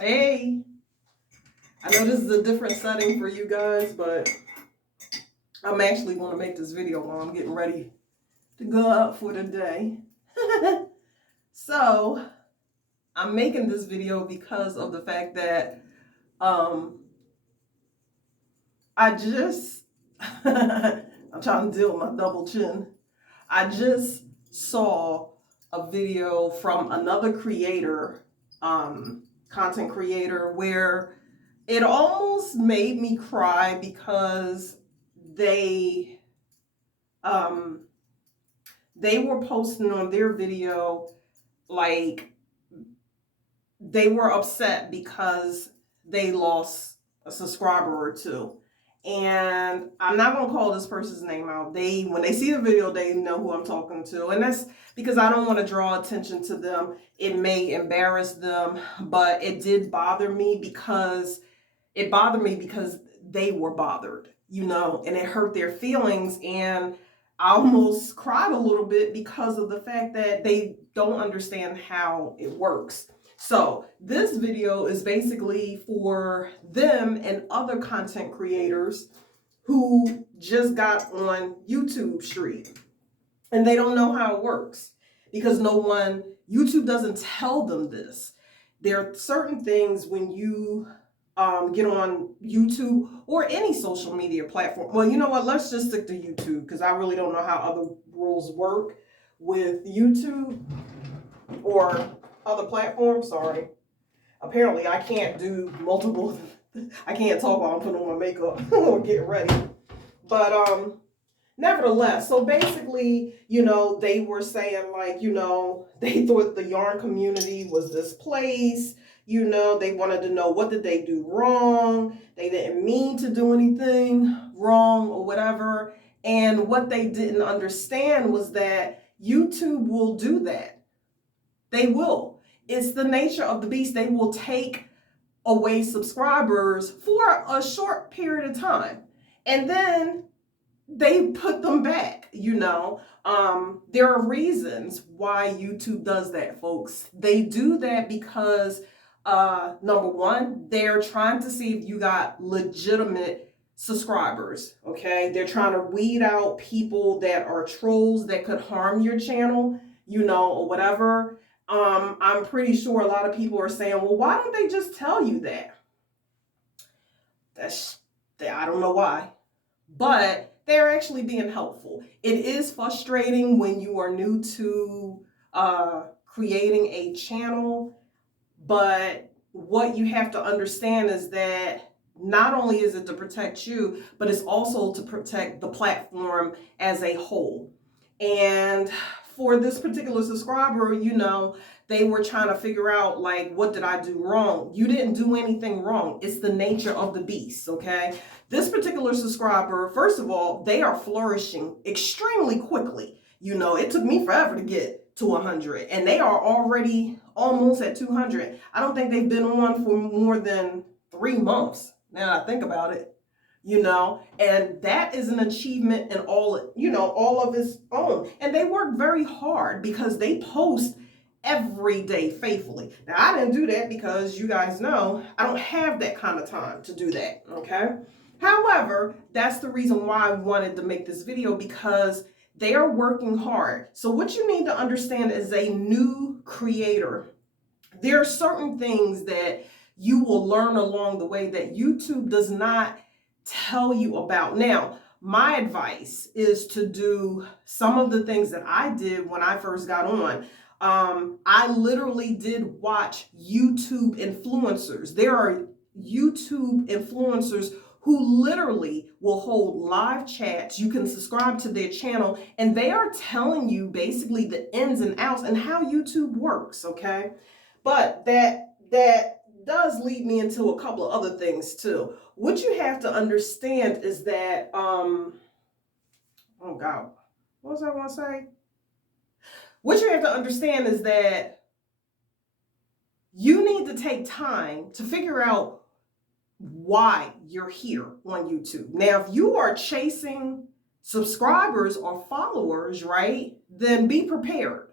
Hey, I know this is a different setting for you guys, but I'm actually going to make this video while I'm getting ready to go out for the day. So, I'm making this video because of the fact that I just, I'm trying to deal with my double chin. I just saw a video from another creator, content creator, where it almost made me cry because they um they were posting on their video like they were upset because they lost a subscriber or two. And I'm not gonna call this person's name out. They, when they see the video, they know who I'm talking to. And that's because I don't want to draw attention to them. It may embarrass them, but it did bother me because they were bothered, and it hurt their feelings. And I almost cried a little bit because of the fact that they don't understand how it works. So this video is basically for them and other content creators who just got on YouTube Street and they don't know how it works because YouTube doesn't tell them this. There are certain things when you get on YouTube or any social media platform. Well, you know what? Let's just stick to YouTube because I really don't know how other rules work with YouTube or other platforms. Sorry. Apparently, I can't do multiple. I can't talk while I'm putting on my makeup or getting ready. But nevertheless, so basically, they were saying like, they thought the yarn community was this place. They wanted to know what did they do wrong. They didn't mean to do anything wrong or whatever. And what they didn't understand was that YouTube will do that. They will. It's the nature of the beast. They will take away subscribers for a short period of time. And then they put them back, There are reasons why YouTube does that, folks. They do that because, number one, they're trying to see if you got legitimate subscribers, okay? They're trying to weed out people that are trolls that could harm your channel, or whatever. I'm pretty sure a lot of people are saying, well, why don't they just tell you that? I don't know why. But they're actually being helpful. It is frustrating when you are new to creating a channel, but what you have to understand is that not only is it to protect you, but it's also to protect the platform as a whole. And for this particular subscriber, they were trying to figure out, like, what did I do wrong? You didn't do anything wrong. It's the nature of the beast, okay? This particular subscriber, first of all, they are flourishing extremely quickly. It took me forever to get to 100, and they are already almost at 200. I don't think they've been on for more than 3 months, now that I think about it. And that is an achievement in all of its own. And they work very hard because they post every day faithfully. Now, I didn't do that because you guys know I don't have that kind of time to do that, okay? However, that's the reason why I wanted to make this video, because they are working hard. So what you need to understand as a new creator, there are certain things that you will learn along the way that YouTube does not tell you about. Now, my advice is to do some of the things that I did when I first got on. I literally did watch YouTube influencers. There are YouTube influencers who literally will hold live chats. You can subscribe to their channel, and they are telling you basically the ins and outs and how YouTube works, okay? But that does lead me into a couple of other things too. What you have to understand is that, oh God, what was I going to say? What you have to understand is that you need to take time to figure out why you're here on YouTube. Now, if you are chasing subscribers or followers, right, then be prepared.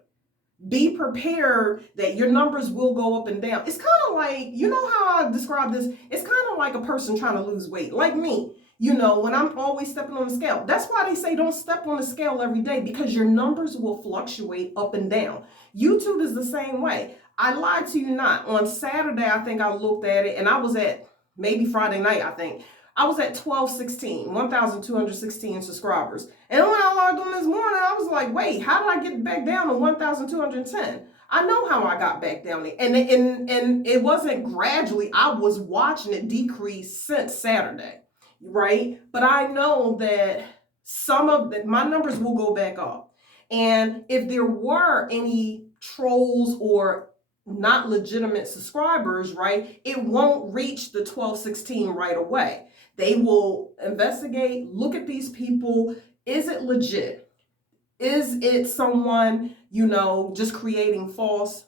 Be prepared that your numbers will go up and down. It's kind of like, you know how I describe this? It's kind of like a person trying to lose weight, like me. You know, when I'm always stepping on the scale. That's why they say don't step on the scale every day, because your numbers will fluctuate up and down. YouTube is the same way. I lied to you not. On Saturday, I think I looked at it, and I was at, maybe Friday night, I think. I was at 1,216 subscribers. And when I logged on this morning, I was like, wait, how did I get back down to 1,210? I know how I got back down there. And it wasn't gradually. I was watching it decrease since Saturday, right? But I know that some of my numbers will go back up. And if there were any trolls or not legitimate subscribers, right, it won't reach the 1,216 right away. They will investigate, look at these people. Is it legit? Is it someone, you know, just creating false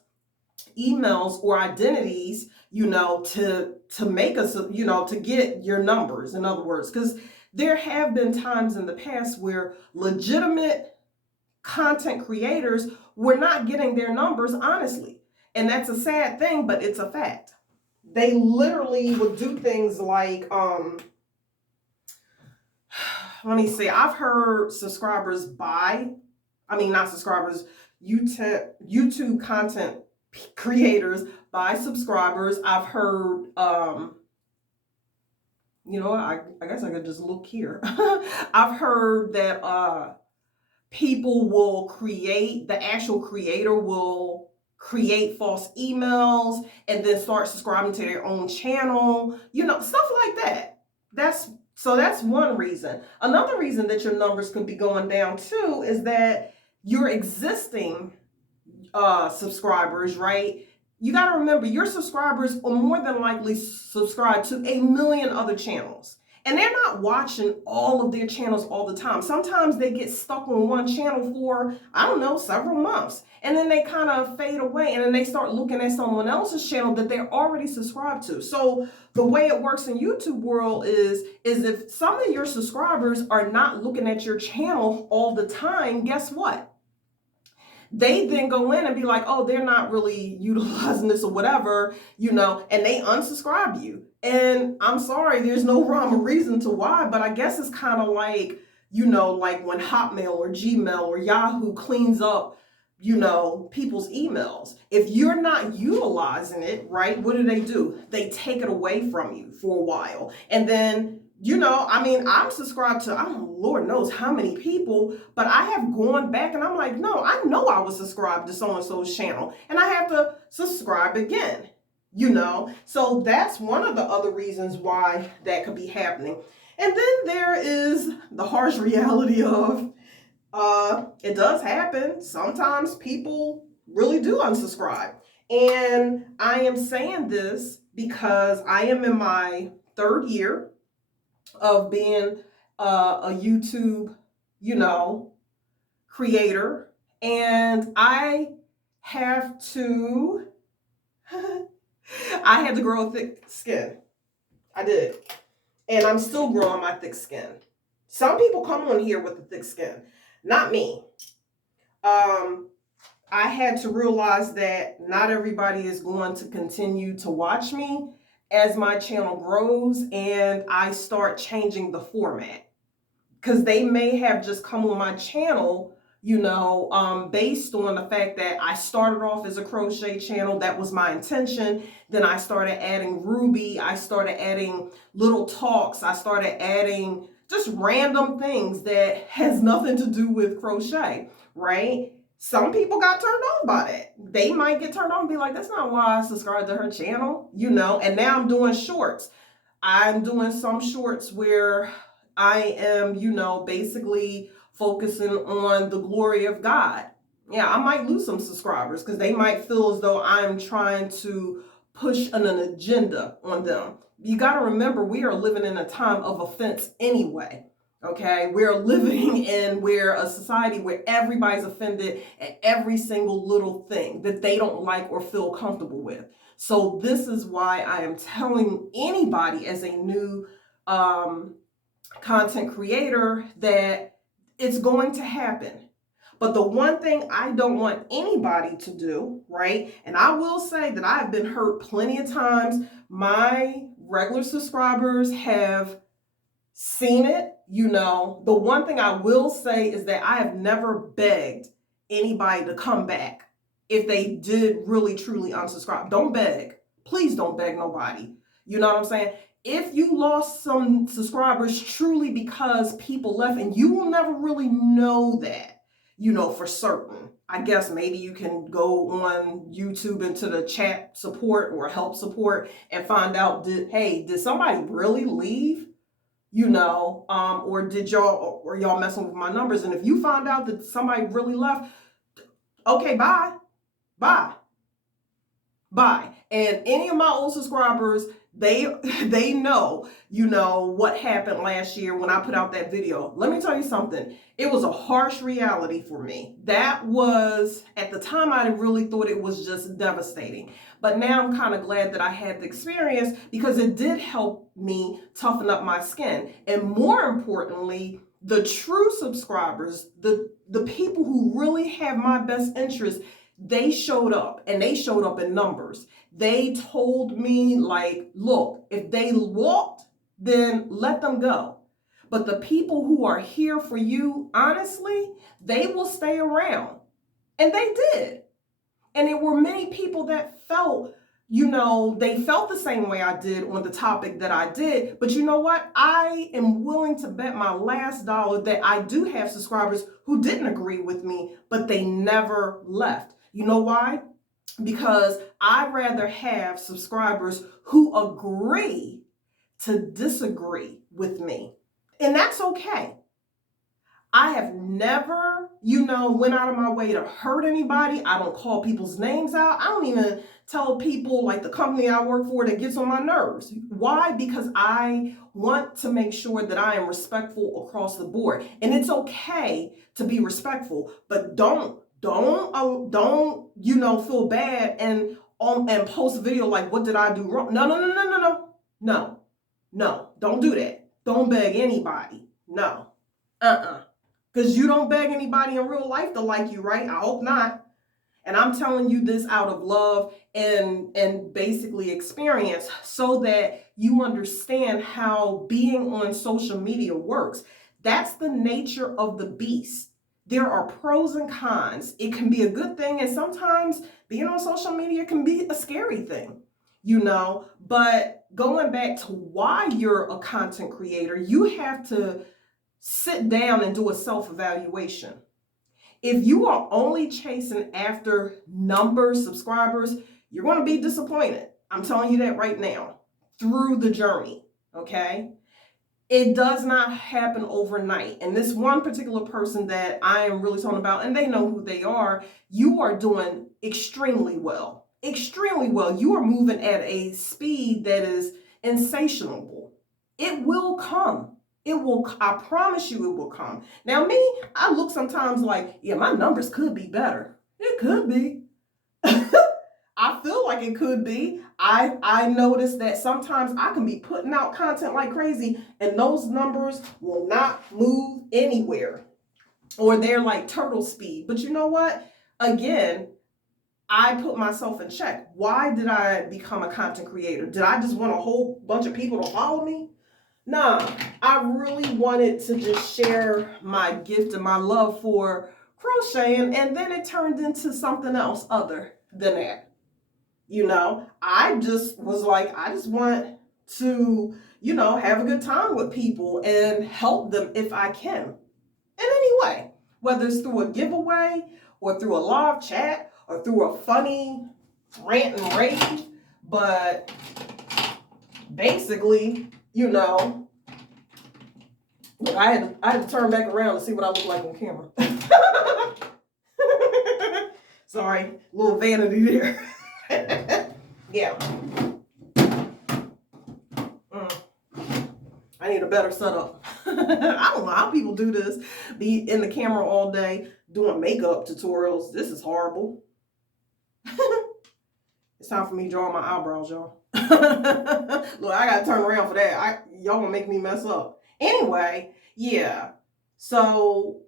emails or identities, you know, to make us, you know, to get your numbers, in other words? Because there have been times in the past where legitimate content creators were not getting their numbers honestly. And that's a sad thing, but it's a fact. They literally would do things like, let me see, I've heard subscribers not subscribers, YouTube content creators buy subscribers. I've heard, you know, I guess I could just look here. I've heard that people will the actual creator will create false emails and then start subscribing to their own channel, you know, stuff like that. So that's one reason. Another reason that your numbers could be going down too is that your existing subscribers, right? You got to remember your subscribers are more than likely subscribed to a million other channels. And they're not watching all of their channels all the time. Sometimes they get stuck on one channel for, I don't know, several months. And then they kind of fade away and then they start looking at someone else's channel that they're already subscribed to. So the way it works in YouTube world is if some of your subscribers are not looking at your channel all the time, guess what? They then go in and be like, oh, they're not really utilizing this or whatever, you know, and they unsubscribe you. And I'm sorry, there's no rhyme or reason to why, but I guess it's kind of like, you know, like when Hotmail or Gmail or Yahoo cleans up, you know, people's emails. If you're not utilizing it, right, what do? They take it away from you for a while. And then, you know, I mean, I'm subscribed to, I don't know, Lord knows how many people, but I have gone back and I'm like, no, I know I was subscribed to so-and-so's channel and I have to subscribe again, you know? So that's one of the other reasons why that could be happening. And then there is the harsh reality of, it does happen. Sometimes people really do unsubscribe. And I am saying this because I am in my third year of being a YouTube, you know, creator. And I had to grow thick skin. I did. And I'm still growing my thick skin. Some people come on here with a thick skin, not me. I had to realize that not everybody is going to continue to watch me as my channel grows and I start changing the format. Because they may have just come on my channel, you know, based on the fact that I started off as a crochet channel. That was my intention. Then I started adding Ruby. I started adding little talks. I started adding just random things that has nothing to do with crochet, right? Some people got turned off by that. They might get turned on and be like, that's not why I subscribed to her channel, you know, and now I'm doing shorts. I'm doing some shorts where I am, you know, basically focusing on the glory of God. Yeah, I might lose some subscribers because they might feel as though I'm trying to push an agenda on them. You got to remember, we are living in a time of offense anyway. Okay, we're living in a society where everybody's offended at every single little thing that they don't like or feel comfortable with. So this is why I am telling anybody as a new content creator that it's going to happen. But the one thing I don't want anybody to do, right? And I will say that I've been hurt plenty of times. My regular subscribers have seen it. The one thing I will say is that I have never begged anybody to come back if they did really truly unsubscribe. Don't beg. Please don't beg nobody. You know what I'm saying? If you lost some subscribers truly because people left, and you will never really know that, for certain. I guess maybe you can go on YouTube into the chat support or help support and find out, did somebody really leave? Or were y'all messing with my numbers? And if you find out that somebody really left, okay, bye. And any of my old subscribers, they know, what happened last year when I put out that video. Let me tell you something. It was a harsh reality for me. That was, at the time, I really thought it was just devastating. But now I'm kind of glad that I had the experience, because it did help me toughen up my skin. And more importantly, the true subscribers, the people who really have my best interest, they showed up, and they showed up in numbers. They told me, like, look, if they walked, then let them go. But the people who are here for you, honestly, they will stay around. And they did. And there were many people that felt, they felt the same way I did on the topic that I did. But you know what? I am willing to bet my last dollar that I do have subscribers who didn't agree with me, but they never left. You know why? Because I'd rather have subscribers who agree to disagree with me. And that's okay. I have never, went out of my way to hurt anybody. I don't call people's names out. I don't even tell people, like the company I work for, that gets on my nerves. Why? Because I want to make sure that I am respectful across the board. And it's okay to be respectful, but don't feel bad and post a video like, what did I do wrong? No, don't do that. Don't beg anybody. No. Because you don't beg anybody in real life to like you, right? I hope not. And I'm telling you this out of love and basically experience, so that you understand how being on social media works. That's the nature of the beast. There are pros and cons. It can be a good thing, and sometimes being on social media can be a scary thing, But going back to why you're a content creator, you have to sit down and do a self-evaluation. If you are only chasing after numbers, subscribers, you're going to be disappointed. I'm telling you that right now, through the journey, okay? It does not happen overnight. And this one particular person that I am really talking about, and they know who they are, you are doing extremely well. Extremely well. You are moving at a speed that is insatiable. It will come. I promise you it will come. Now me, I look sometimes like, yeah, my numbers could be better. It could be. I feel like it could be. I notice that sometimes I can be putting out content like crazy and those numbers will not move anywhere. Or they're like turtle speed. But you know what? Again, I put myself in check. Why did I become a content creator? Did I just want a whole bunch of people to follow me? Nah, I really wanted to just share my gift and my love for crocheting, and then it turned into something else other than that. I just was like, I just want to, have a good time with people and help them if I can. In any way, whether it's through a giveaway or through a live chat or through a funny rant and rave, but basically, look, I had to turn back around to see what I look like on camera. Sorry, little vanity there. Yeah. I need a better setup. I don't know how people do this. Be in the camera all day doing makeup tutorials. This is horrible. It's time for me to draw my eyebrows, y'all. Look, I gotta turn around for that. Y'all gonna make me mess up. Anyway, yeah. So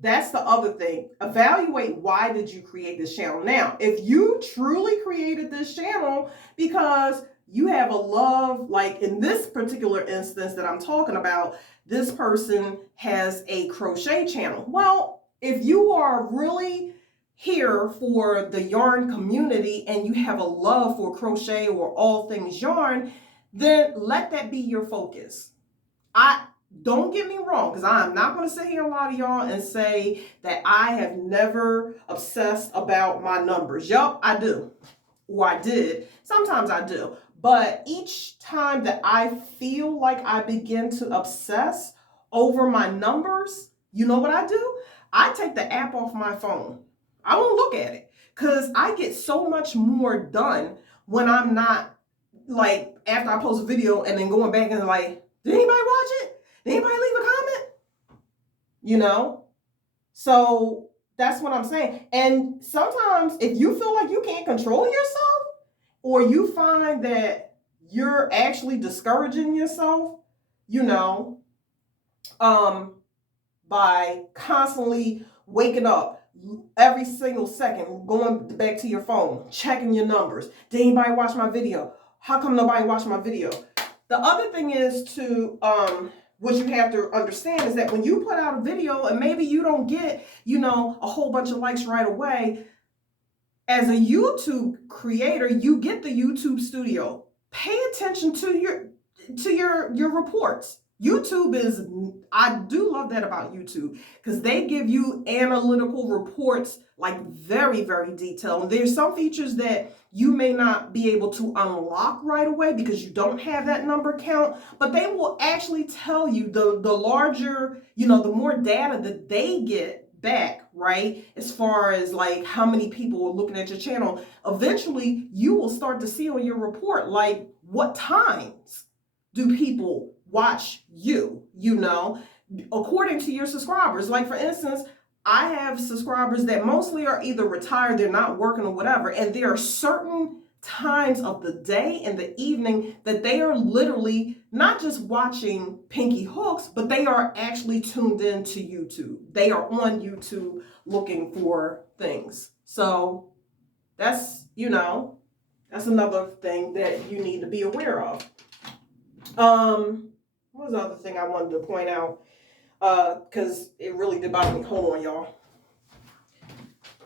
that's the other thing. Evaluate, why did you create this channel? Now, if you truly created this channel because you have a love, like in this particular instance that I'm talking about, this person has a crochet channel. Well, if you are really here for the yarn community and you have a love for crochet or all things yarn, then let that be your focus. Don't get me wrong, because I'm not going to sit here, a lot of y'all, and say that I have never obsessed about my numbers. Yup, I do. Or I did. Sometimes I do. But each time that I feel like I begin to obsess over my numbers, you know what I do? I take the app off my phone. I won't look at it, because I get so much more done when I'm not, like, after I post a video and then going back and like, did anybody watch it? Did anybody leave a comment? You know? So that's what I'm saying. And sometimes if you feel like you can't control yourself, or you find that you're actually discouraging yourself, you know, by constantly waking up every single second, going back to your phone, checking your numbers. Did anybody watch my video? How come nobody watched my video? The other thing is to, what you have to understand is that when you put out a video and maybe you don't get, you know, a whole bunch of likes right away, as a YouTube creator, you get the YouTube studio. Pay attention to your reports. YouTube is, I do love that about YouTube, because they give you analytical reports, like very, very detailed. And there's some features that you may not be able to unlock right away because you don't have that number count, but they will actually tell you the larger, you know, the more data that they get back, right, as far as like how many people are looking at your channel. Eventually you will start to see on your report, like, what times do people watch you, you know, according to your subscribers. Like, for instance, I have subscribers that mostly are either retired, they're not working or whatever, and there are certain times of the day and the evening that they are literally not just watching Pinky Hooks, but they are actually tuned into YouTube. They are on YouTube looking for things. So that's, you know, that's another thing that you need to be aware of. What was the other thing I wanted to point out? Because it really did bother me. Hold on, y'all.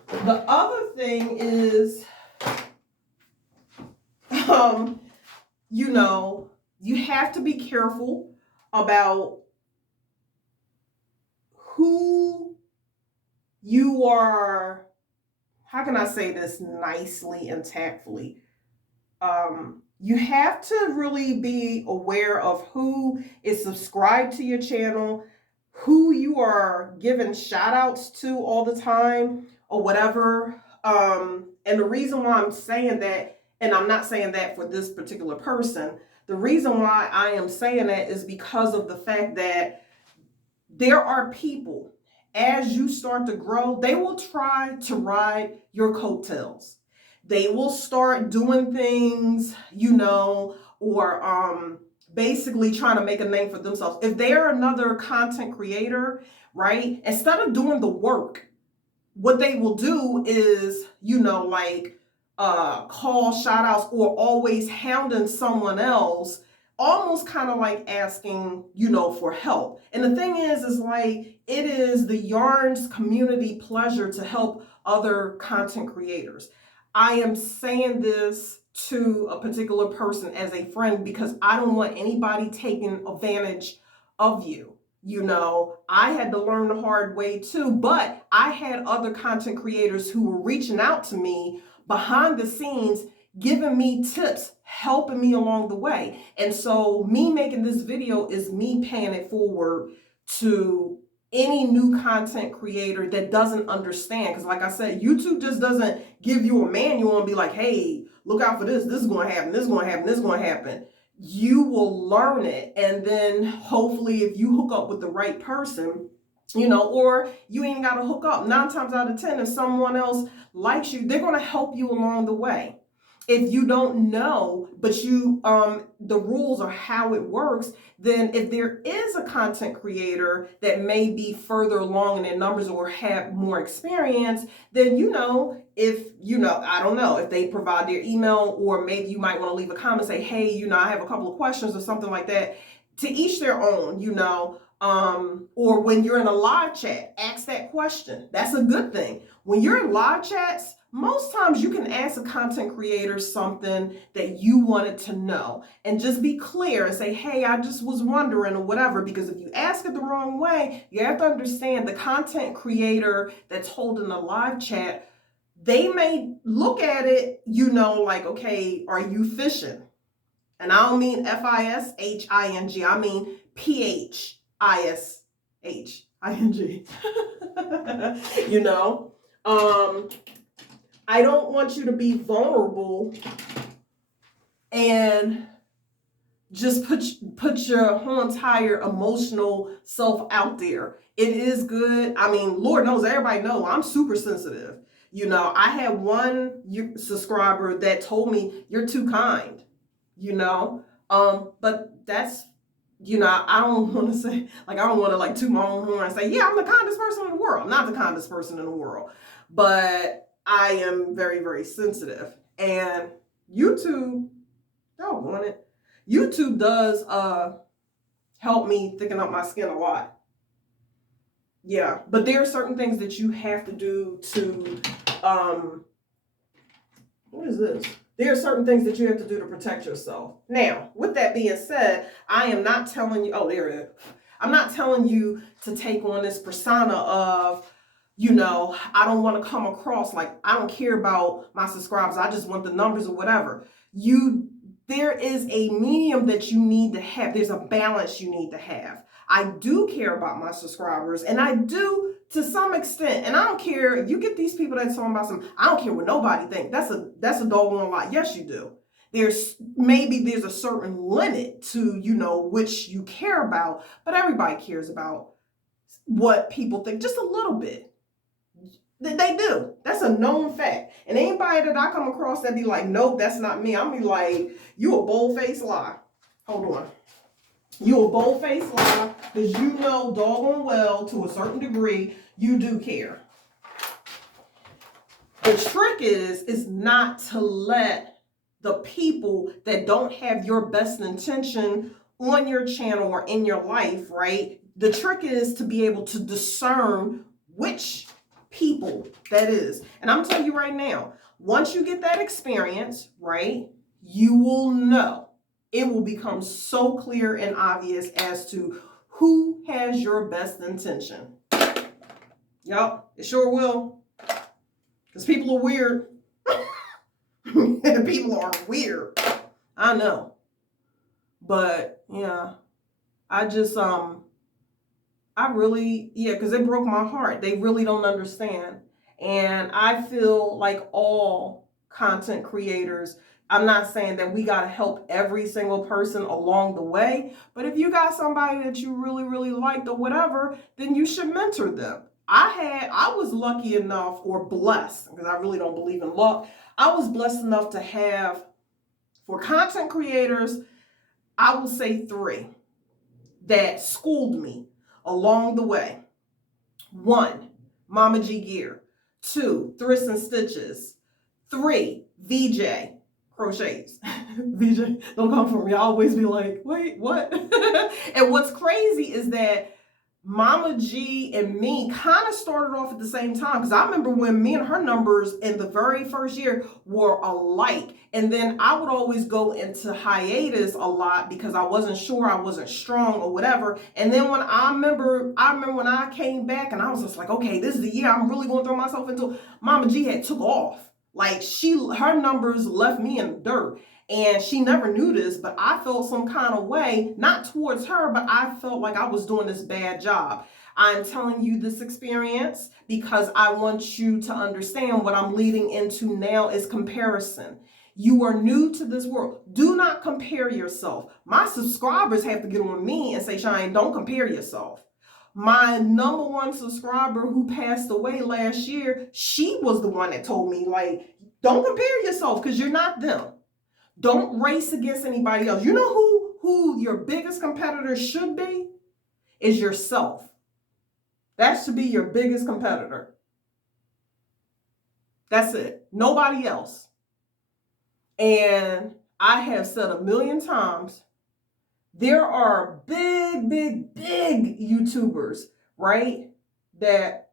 The other thing is, you know, you have to be careful about who you are. How can I say this nicely and tactfully? You have to really be aware of who is subscribed to your channel, who you are giving shout outs to all the time or whatever. And the reason why I'm saying that, and I'm not saying that for this particular person, the reason why I am saying that is because of the fact that there are people, as you start to grow, they will try to ride your coattails. They will start doing things, you know, or basically trying to make a name for themselves. If they're another content creator, right, instead of doing the work, what they will do is, you know, like call shout outs or always hounding someone else, almost kind of like asking, you know, for help. And the thing is like, it is the Yarns community pleasure to help other content creators. I am saying this to a particular person as a friend because I don't want anybody taking advantage of you. You know, I had to learn the hard way too, but I had other content creators who were reaching out to me behind the scenes, giving me tips, helping me along the way. And so me making this video is me paying it forward to any new content creator that doesn't understand. Because like I said, YouTube just doesn't give you a manual and be like, hey, look out for this. This is going to happen. This is going to happen. This is going to happen. You will learn it. And then hopefully if you hook up with the right person, you know, or you ain't got to hook up. 9 times out of 10, if someone else likes you, they're going to help you along the way. if you don't know, but you the rules or how it works, then if there is a content creator that may be further along in their numbers or have more experience, then if I don't know, if they provide their email, or maybe you might want to leave a comment, say, hey, I have a couple of questions or something like that. To each their own, or when you're in a live chat, ask that question. That's a good thing. When you're in live chats, most times you can ask a content creator something that you wanted to know and just be clear and say, hey, I just was wondering, or whatever. Because if you ask it the wrong way, you have to understand the content creator that's holding a live chat, they may look at it, like, okay, are you fishing? And I don't mean FISHING, I mean PHISHING. I don't want you to be vulnerable and just put your whole entire emotional self out there. It is good. I mean, Lord knows, everybody knows I'm super sensitive. I had one subscriber that told me, you're too kind, but that's, I don't want to say, like, I don't want to like toot my own horn and say, yeah, I'm the kindest person in the world. I'm not the kindest person in the world, but I am very, very sensitive. And YouTube, don't want it. YouTube does help me thicken up my skin a lot. Yeah, but there are certain things that you have to do to, what is this? There are certain things that you have to do to protect yourself. Now, with that being said, I am not telling you, oh, there it is. I'm not telling you to take on this persona of, I don't want to come across like I don't care about my subscribers. I just want the numbers or whatever. There is a medium that you need to have. There's a balance you need to have. I do care about my subscribers, and I do to some extent. And I don't care. You get these people that's talking about I don't care what nobody thinks. That's a doggone lie. Yes, you do. There's a certain limit to, which you care about, but everybody cares about what people think just a little bit. They do. That's a known fact. And anybody that I come across that be like, nope, that's not me, I'm be like, you a bold-faced lie. Hold on. You a bold-faced lie, because doggone well, to a certain degree, you do care. The trick is not to let the people that don't have your best intention on your channel or in your life, right? The trick is to be able to discern which people that is. And I'm telling you right now, once you get that experience, right, you will know. It will become so clear and obvious as to who has your best intention. Yup, it sure will. Because people are weird. People are weird. I know. But yeah, I just because it broke my heart. They really don't understand. And I feel like all content creators, I'm not saying that we got to help every single person along the way, but if you got somebody that you really, really liked or whatever, then you should mentor them. I was lucky enough, or blessed, because I really don't believe in luck. I was blessed enough to have, for content creators, I will say 3 that schooled me along the way. 1, Mama G Gear. 2, Thrists and Stitches. 3, VJ Crochets. VJ, don't come for me. I always be like, wait, what? And what's crazy is that Mama G and me kind of started off at the same time, because I remember when me and her numbers in the very first year were alike. And then I would always go into hiatus a lot because I wasn't sure, I wasn't strong or whatever. And then when I remember when I came back and I was just like, okay, this is the year I'm really going to throw myself into, Mama G had took off. Like her numbers left me in the dirt. And she never knew this, but I felt some kind of way, not towards her, but I felt like I was doing this bad job. I'm telling you this experience because I want you to understand what I'm leading into now is comparison. You are new to this world. Do not compare yourself. My subscribers have to get on me and say, Shine, don't compare yourself. My #1 subscriber who passed away last year, she was the one that told me, like, Don't compare yourself because you're not them. Don't race against anybody else. You know who your biggest competitor should be? Is yourself. That should be your biggest competitor. That's it. Nobody else. And I have said a million times, there are big YouTubers, right? That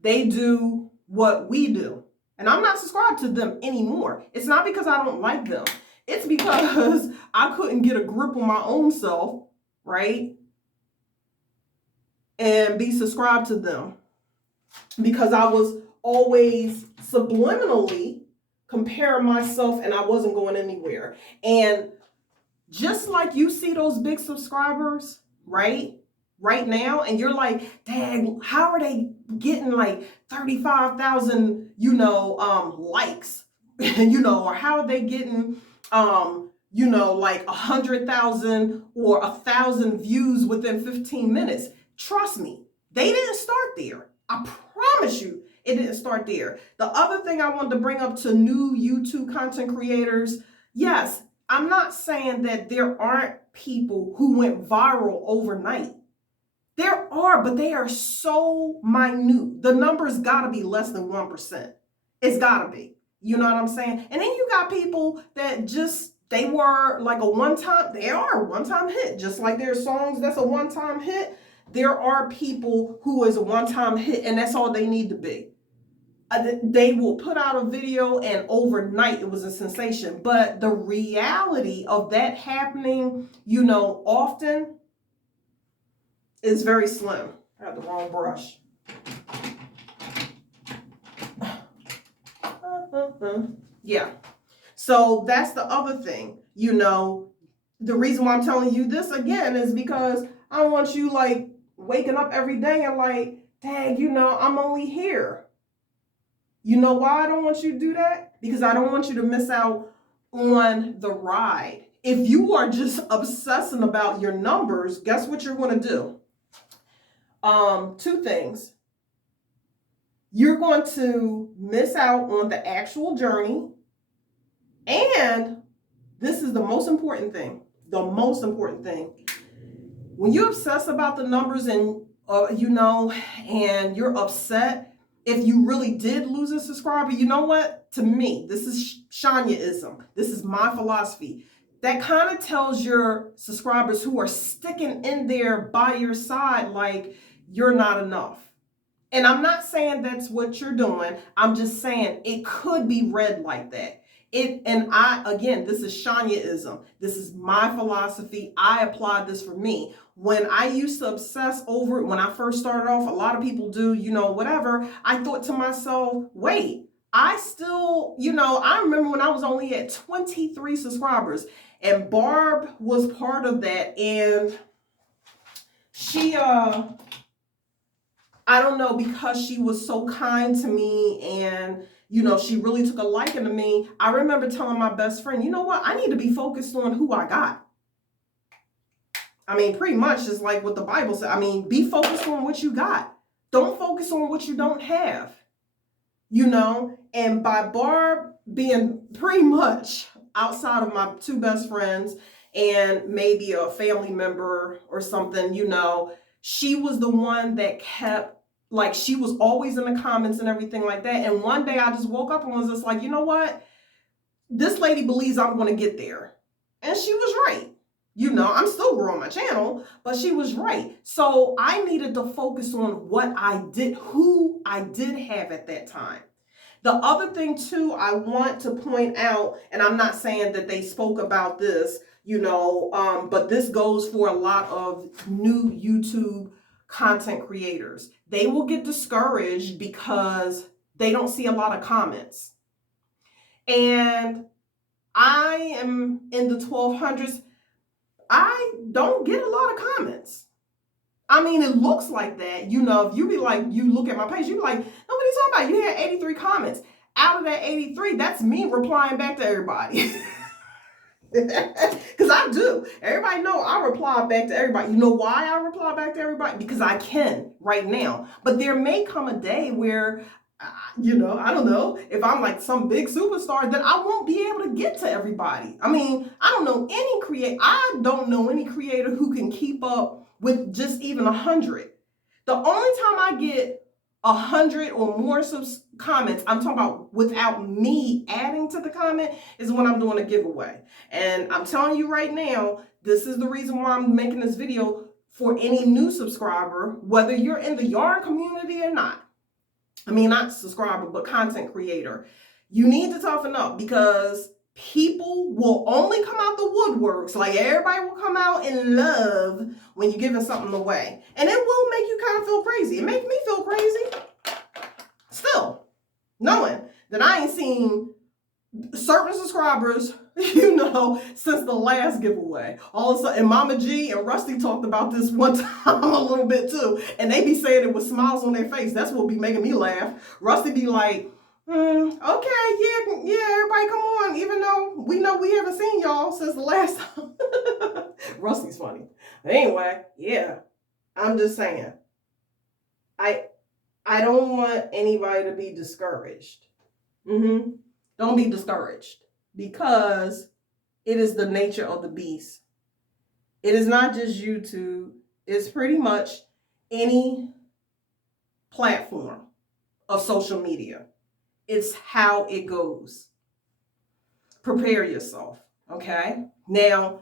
they do what we do. And I'm not subscribed to them anymore. It's not because I don't like them. It's because I couldn't get a grip on my own self, right? And be subscribed to them. Because I was always subliminally comparing myself and I wasn't going anywhere. And just like you see those big subscribers, right now, and you're like, dang, how are they getting like 35,000, likes, or how are they getting, like 100,000 or 1,000 views within 15 minutes? Trust me, they didn't start there. I promise you, it didn't start there. The other thing I wanted to bring up to new YouTube content creators, yes, I'm not saying that there aren't people who went viral overnight. There are, but they are so minute. The number's got to be less than 1%. It's got to be. You know what I'm saying? And then you got people that they were like they are a one-time hit. Just like there's songs that's a one-time hit. There are people who is a one-time hit, and that's all they need to be. They will put out a video and overnight it was a sensation. But the reality of that happening, often is very slim. I had the wrong brush. Yeah. So that's the other thing. The reason why I'm telling you this again is because I don't want you like waking up every day and like, dang, I'm only here. You know why I don't want you to do that? Because I don't want you to miss out on the ride. If you are just obsessing about your numbers, guess what you're going to do? Two things. You're going to miss out on the actual journey. And this is the most important thing. The most important thing. When you obsess about the numbers and, and you're upset, if you really did lose a subscriber, you know what? To me, this is Shanyaism. This is my philosophy. That kind of tells your subscribers who are sticking in there by your side like you're not enough. And I'm not saying that's what you're doing. I'm just saying it could be read like that. This is Shanyaism. This is my philosophy. I applied this for me. When I used to obsess over it, when I first started off, a lot of people do, whatever. I thought to myself, wait, I still, I remember when I was only at 23 subscribers and Barb was part of that. And she, I don't know, because she was so kind to me and, she really took a liking to me. I remember telling my best friend, you know what? I need to be focused on who I got. I mean, pretty much just like what the Bible said. I mean, be focused on what you got. Don't focus on what you don't have. And by Barb being pretty much outside of my two best friends and maybe a family member or something, she was the one that kept, like, she was always in the comments and everything like that. And one day I just woke up and was just like, you know what? This lady believes I'm going to get there. And she was right. I'm still growing my channel, but she was right. So I needed to focus on what I did, who I did have at that time. The other thing too, I want to point out, and I'm not saying that they spoke about this, but this goes for a lot of new YouTube content creators. They will get discouraged because they don't see a lot of comments. And I am in the 1200s. I don't get a lot of comments. I mean, it looks like that. If you be like, you look at my page, you be like, no, what are you talking about? You had 83 comments. Out of that 83, that's me replying back to everybody. Because I do. Everybody know I reply back to everybody. You know why I reply back to everybody? Because I can right now. But there may come a day where I don't know. If I'm like some big superstar, then I won't be able to get to everybody. I mean, I don't know any creator who can keep up with just even 100. The only time I get 100 or more comments, I'm talking about without me adding to the comment, is when I'm doing a giveaway. And I'm telling you right now, this is the reason why I'm making this video for any new subscriber, whether you're in the yarn community or not. I mean, not subscriber, but content creator. You need to toughen up, because people will only come out the woodworks. Like, everybody will come out in love when you're giving something away. And it will make you kind of feel crazy. It makes me feel crazy still, knowing that I ain't seen certain subscribers, since the last giveaway. All of a sudden, and Mama G and Rusty talked about this one time a little bit too, and they be saying it with smiles on their face. That's what be making me laugh. Rusty be like, okay, yeah, everybody come on, even though we know we haven't seen y'all since the last time. Rusty's funny. But anyway, yeah, I'm just saying, I don't want anybody to be discouraged. Don't be discouraged, because it is the nature of the beast. It is not just YouTube. It's pretty much any platform of social media. It's how it goes. Prepare yourself, okay? Now,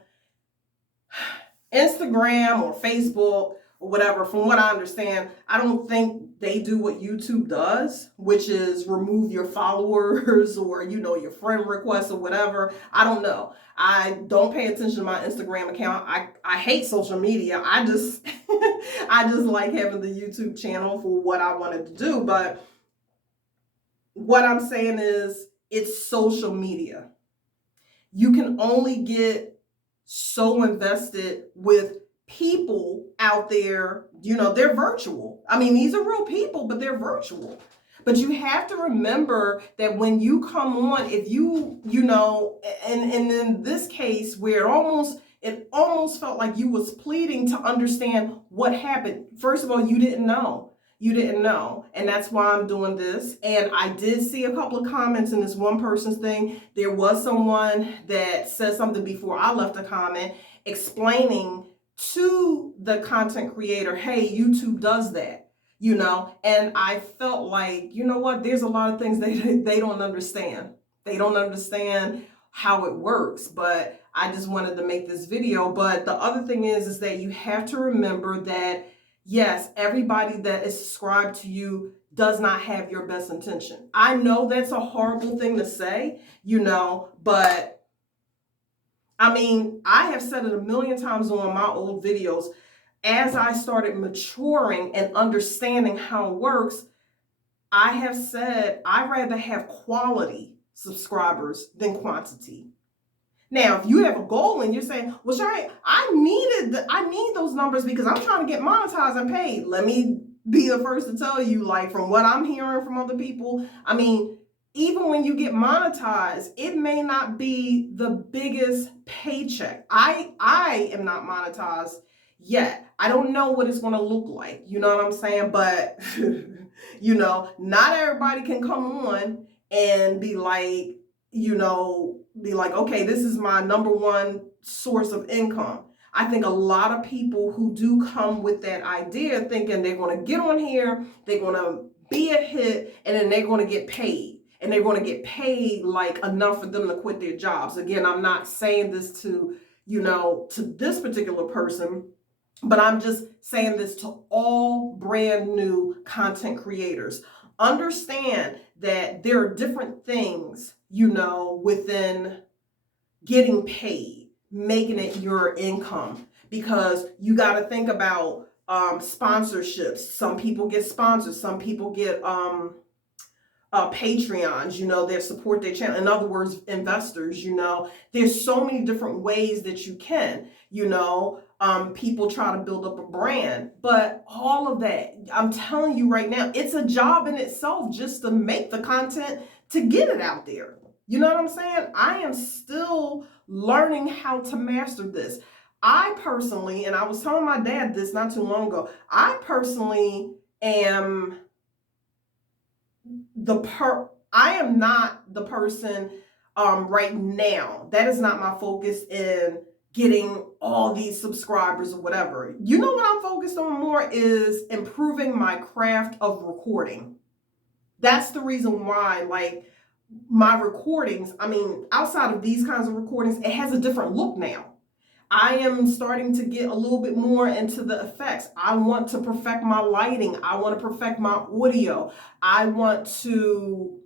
Instagram or Facebook or whatever, from what I understand, I don't think they do what YouTube does, which is remove your followers or, your friend requests or whatever. I don't know. I don't pay attention to my Instagram account. I hate social media. I just like having the YouTube channel for what I wanted to do. But what I'm saying is, it's social media. You can only get so invested with people out there, they're virtual. I mean, these are real people, but they're virtual. But you have to remember that when you come on, if and in this case where it almost felt like you was pleading to understand what happened. First of all, you didn't know. And that's why I'm doing this. And I did see a couple of comments in this one person's thing. There was someone that said something before I left a comment explaining to the content creator, hey, YouTube does that, and I felt like, what, there's a lot of things they don't understand. They don't understand how it works, but I just wanted to make this video. But the other thing is that you have to remember that, yes, everybody that is subscribed to you does not have your best intention. I know that's a horrible thing to say, but I mean, I have said it a million times on my old videos. As I started maturing and understanding how it works, I have said I'd rather have quality subscribers than quantity. Now, if you have a goal and you're saying, well, Shari, I need those numbers because I'm trying to get monetized and paid. Let me be the first to tell you, like, from what I'm hearing from other people, I mean, even when you get monetized, it may not be the biggest paycheck. I am not monetized yet. I don't know what it's going to look like. You know what I'm saying? But, not everybody can come on and be like, okay, this is my number one source of income. I think a lot of people who do come with that idea thinking they're going to get on here, they're going to be a hit, and then they're going to get paid. And they're going to get paid like enough for them to quit their jobs. Again, I'm not saying this to this particular person, but I'm just saying this to all brand new content creators. Understand that there are different things, within getting paid, making it your income, because you got to think about sponsorships. Some people get sponsors. Some people get Patreons, they support their channel. In other words, investors, there's so many different ways that you can, people try to build up a brand, but all of that, I'm telling you right now, it's a job in itself just to make the content, to get it out there. You know what I'm saying? I am still learning how to master this. I personally, and I was telling my dad this not too long ago, I personally am I am not the person right now. That is not my focus in getting all these subscribers or whatever. You know what I'm focused on more is improving my craft of recording. That's the reason why, like, my recordings, I mean, outside of these kinds of recordings, it has a different look now. I am starting to get a little bit more into the effects. I want to perfect my lighting. I want to perfect my audio. I want to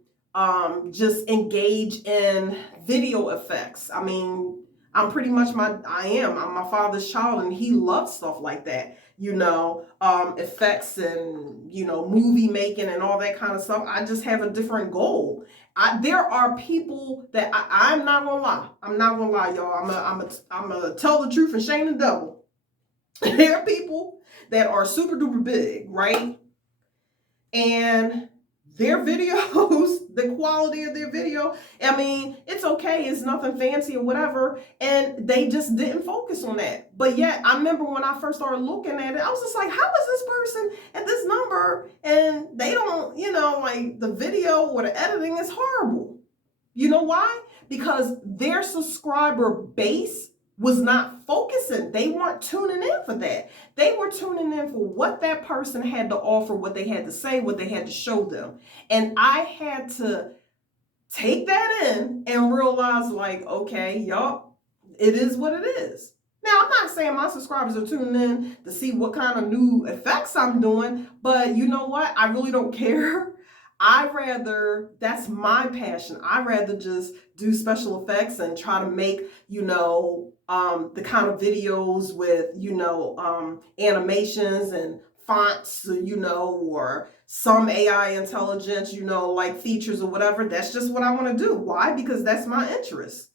just engage in video effects. I mean, I'm pretty much I'm my father's child, and he loves stuff like that, effects and, movie making and all that kind of stuff. I just have a different goal. There are people that I'm not gonna lie. I'm not gonna lie, y'all. I'm gonna tell the truth and shame the devil. There are people that are super duper big, right? And their videos, the quality of their video, I mean, it's okay, it's nothing fancy or whatever, and they just didn't focus on that. But yet, I remember when I first started looking at it, I was just like, how is this person at this number and they don't, like, the video or the editing is horrible. You know why? Because their subscriber base was not focusing. They weren't tuning in for that. They were tuning in for what that person had to offer, what they had to say, what they had to show them. And I had to take that in and realize, like, okay, y'all, it is what it is. Now, I'm not saying my subscribers are tuning in to see what kind of new effects I'm doing, but you know what? I really don't care. That's my passion. I'd rather just do special effects and try to make, the kind of videos with, animations and fonts, or some AI intelligence, like features or whatever. That's just what I want to do. Why? Because that's my interest.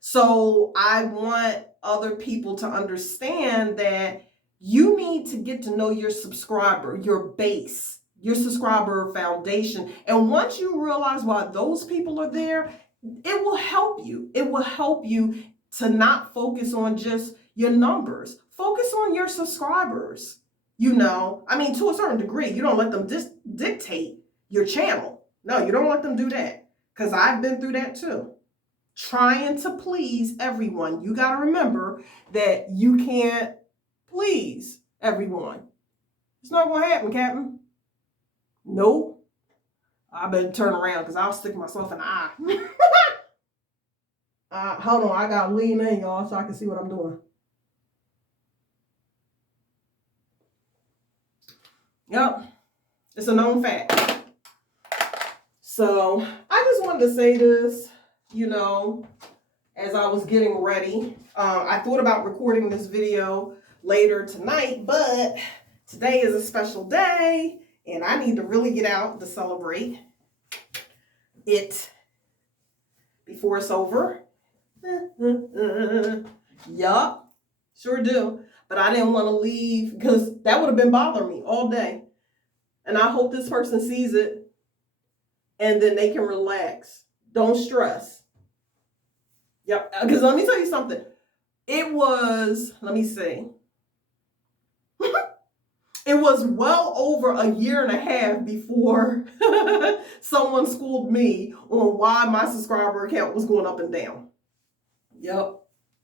So I want other people to understand that you need to get to know your subscriber, your base, your subscriber foundation. And once you realize why those people are there, it will help you. It will help you to not focus on just your numbers. Focus on your subscribers. I mean, to a certain degree, you don't let them dictate your channel. No, you don't let them do that. Because I've been through that too. Trying to please everyone. You got to remember that you can't please everyone. It's not going to happen, Captain. Nope. I better turn around because I'll stick myself in the eye. Hold on. I got to lean in, y'all, so I can see what I'm doing. Yep. It's a known fact. So I just wanted to say this, as I was getting ready. I thought about recording this video later tonight, but today is a special day and I need to really get out to celebrate it before it's over. Yup, sure do. But I didn't want to leave because that would have been bothering me all day. And I hope this person sees it and then they can relax. Don't stress. Yep. Because let me tell you something. Let me see. It was well over a year and a half before someone schooled me on why my subscriber count was going up and down. Yep.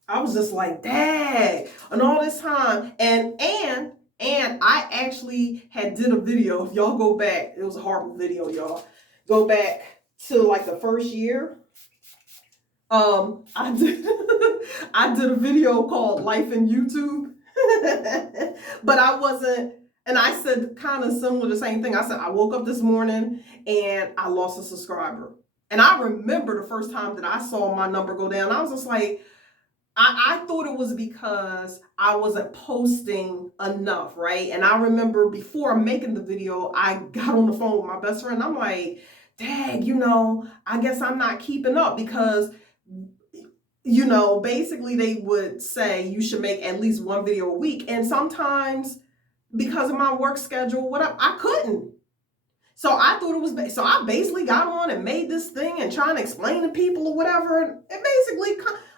I was just like, dang, and all this time. And I actually did a video. If y'all go back, it was a horrible video, y'all. Go back to like the first year. I did a video called Life in YouTube. But I wasn't, and I said kind of similar the same thing. I said, I woke up this morning and I lost a subscriber. And I remember the first time that I saw my number go down, I was just like, I thought it was because I wasn't posting enough, right? And I remember before making the video, I got on the phone with my best friend. I'm like, dang, I guess I'm not keeping up because, basically they would say you should make at least one video a week. And sometimes because of my work schedule, I couldn't. So I thought it was, so I basically got on and made this thing and trying to explain to people or whatever. And basically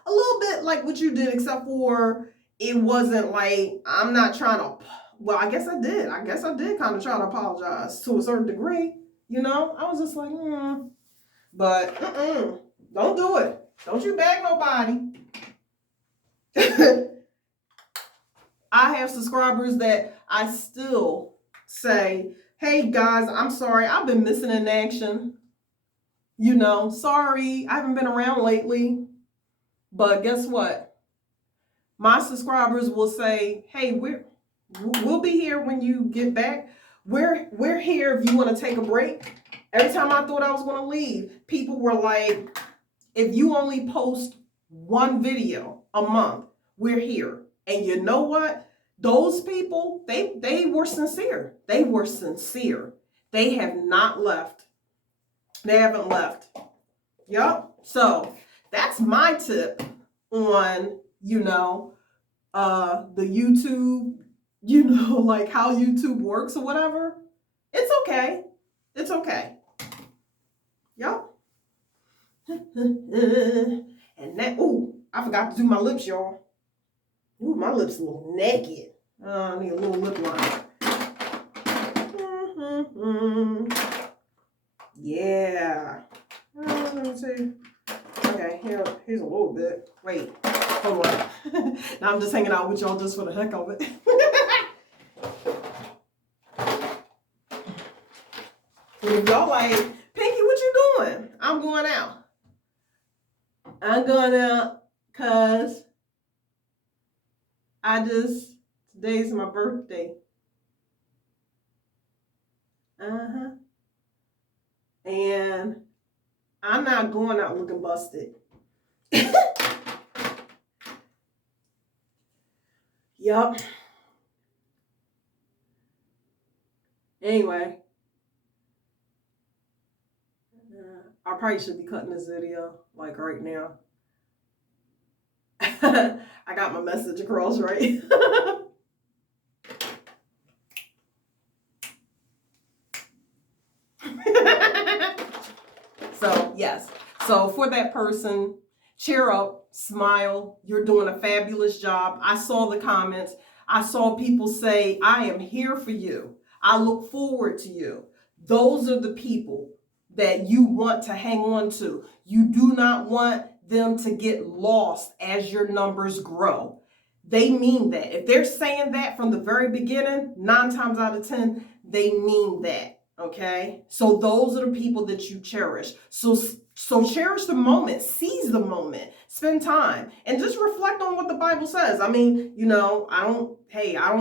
a little bit like what you did, except for it wasn't like, I'm not trying to, well, I guess I did. I guess I did kind of try to apologize to a certain degree. You know, I was just like, but don't do it. Don't you beg nobody. I have subscribers that I still say, hey guys, I'm sorry, I've been missing in action. You know, sorry, I haven't been around lately. But guess what? My subscribers will say, hey, we'll be here when you get back. We're here if you want to take a break. Every time I thought I was going to leave, people were like, if you only post one video a month, we're here. And you know what? Those people, they were sincere. They were sincere. They have not left. They haven't left. Yup. So that's my tip on, the YouTube, like how YouTube works or whatever. It's okay. It's okay. Yup. And that, I forgot to do my lips, y'all. Ooh, my lips look naked. I need a little lip liner. Yeah. Let me see. Okay, here's a little bit. Wait, hold on. Now I'm just hanging out with y'all just for the heck of it. If y'all like, Pinky, what you doing? I'm going out. I'm going out because today's my birthday. And I'm not going out looking busted. Yup. Anyway, I probably should be cutting this video like right now. I got my message across, right? So, yes. So for that person, cheer up, smile. You're doing a fabulous job. I saw the comments. I saw people say, I am here for you. I look forward to you. Those are the people that you want to hang on to. You do not want them to get lost as your numbers grow. They mean that. If they're saying that from the very beginning, 9 times out of 10, they mean that. Okay, so those are the people that you cherish. So cherish the moment, seize the moment, spend time, and just reflect on what the Bible says. I mean, I don't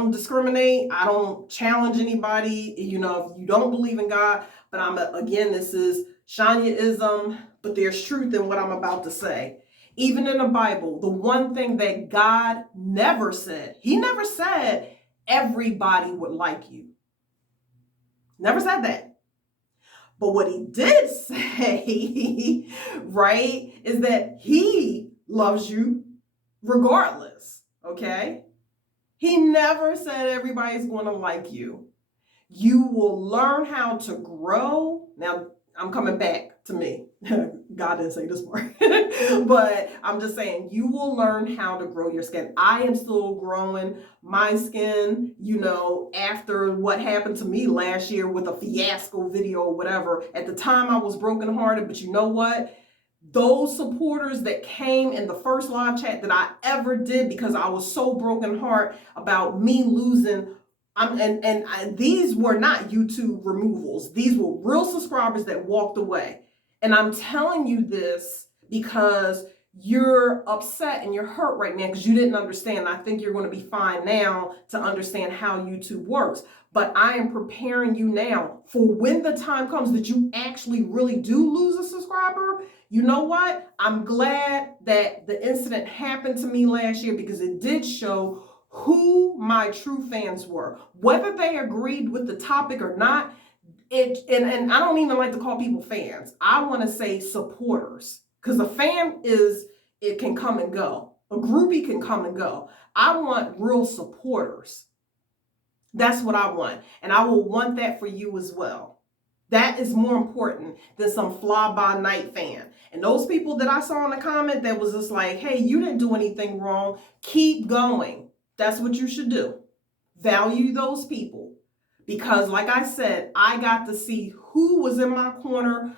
discriminate. I don't challenge anybody. If you don't believe in God, but again, this is Shanyaism, but there's truth in what I'm about to say. Even in the Bible, the one thing that God never said, he never said everybody would like you. Never said that. But what he did say, right, is that he loves you regardless, okay? He never said everybody's going to like you. You will learn how to grow. Now, I'm coming back to me. God didn't say this part. But I'm just saying, you will learn how to grow your skin. I am still growing my skin, after what happened to me last year with a fiasco video or whatever. At the time, I was brokenhearted, but you know what? Those supporters that came in the first live chat that I ever did because I was so broken heart about me losing these were not YouTube removals. These were real subscribers that walked away. And I'm telling you this because you're upset and you're hurt right now because you didn't understand. I think you're going to be fine now to understand how YouTube works. But I am preparing you now for when the time comes that you actually really do lose a subscriber. You know what? I'm glad that the incident happened to me last year because it did show who my true fans were. Whether they agreed with the topic or not, and I don't even like to call people fans. I want to say supporters. Because a fan it can come and go. A groupie can come and go. I want real supporters. That's what I want. And I will want that for you as well. That is more important than some fly-by-night fan. And those people that I saw in the comment that was just like, hey, you didn't do anything wrong. Keep going. That's what you should do. Value those people. because like I said, I got to see who was in my corner.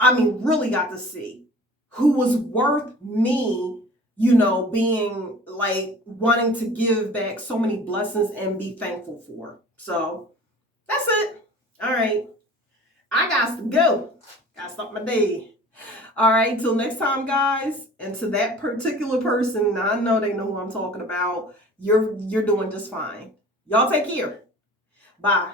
I mean, really got to see who was worth me, being like wanting to give back so many blessings and be thankful for. So that's it. All right. I got to go. Got to start my day. All right. Till next time, guys. And to that particular person, I know they know who I'm talking about. You're doing just fine. Y'all take care. Bye.